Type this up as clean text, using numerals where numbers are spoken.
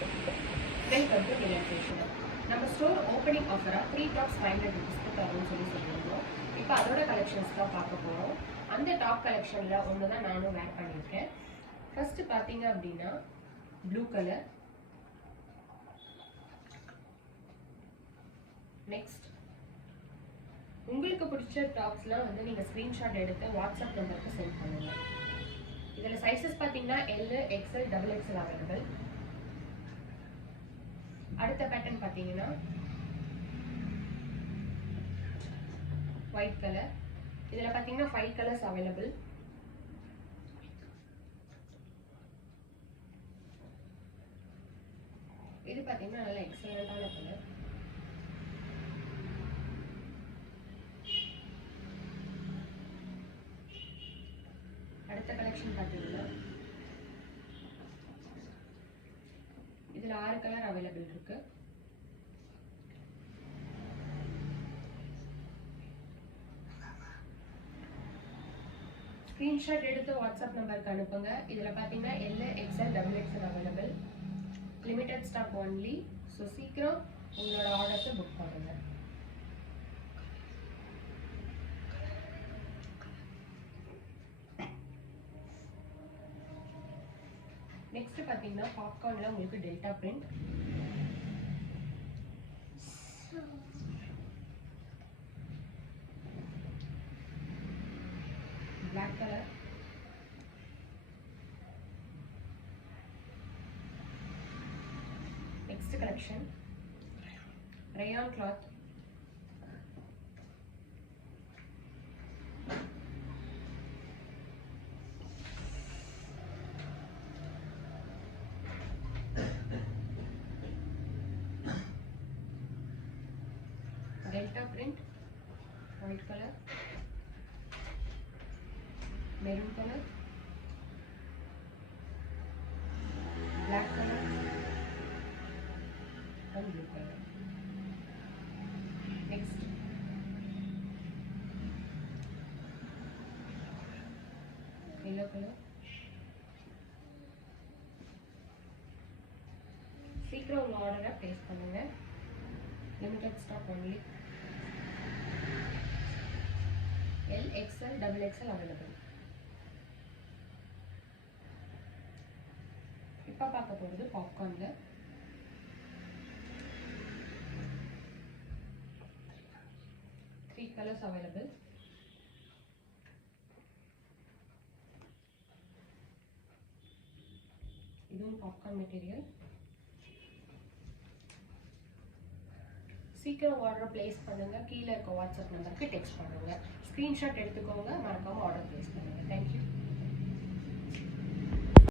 Welcome to Milan fashion. நம்ம store opening ஆஃபராக 3 tops 500 ருபீஸ்க்கு தரும்னு சொல்லியிருந்தோம். இப்போ அதோட கலெக்ஷன்ஸ் தான் பார்க்க போகிறோம். அந்த டாப் கலெக்ஷனில் ஒன்று தான் நானும் வேர் பண்ணியிருக்கேன். ஃபர்ஸ்ட் பார்த்தீங்க அப்படின்னா ப்ளூ கலர், நெக்ஸ்ட் உங்களுக்கு பிடிச்ச டாப்ஸ்லாம் வந்து நீங்கள் ஸ்க்ரீன்ஷாட் எடுத்து வாட்ஸ்அப் நம்பருக்கு சென்ட் பண்ணுங்க. இதில் சைஸஸ் பார்த்தீங்கன்னா L, XL, double XL available. அடுத்த பேட்டர்ன் பார்த்தீங்கன்னா ஒயிட் கலர். இதில் பார்த்தீங்கன்னா 5 கலர்ஸ் அவைலபிள். இது பார்த்தீங்கன்னா நல்ல எக்ஸலண்டான கலர். அடுத்த கலெக்ஷன் பார்த்தீங்கன்னா இதில் 6 கலர் அவைலபிள் இருக்கு. ஸ்கிரீன்ஷாட் எடுத்து வாட்ஸ்அப் நம்பருக்கு அனுப்புங்க. இதில் பார்த்தீங்கன்னா L, XL, double XL available. Limited stock only. So சீக்கிரம் உங்களோட ஆர்டர்ஸை புக் பண்ணுங்க. நெக்ஸ்ட் பார்த்தீங்கன்னா பாப்கார்ன்ல உங்களுக்கு Delta print, black colour, next collection rayon cloth, Delta print, white colour, maroon colour, black colour and blue color. Next yellow color. சீக்கிரம் உங்க ஆர்டரை பிளேஸ் பண்ணுங்க. Limited stock only. L, XL, double XL available. இப்போ பார்க்க போகிறது பாப்கார்ன்ல colors available. இதுவும் popcorn material. சீக்கிரம் ஆர்டர் பிளேஸ் பண்ணுங்க. கீழே இருக்க வாட்ஸ்அப் நம்பருக்கு டெக்ஸ்ட் பண்ணுங்க. ஸ்கிரீன்ஷாட் எடுத்துக்கோங்க, மறக்காம ஆர்டர்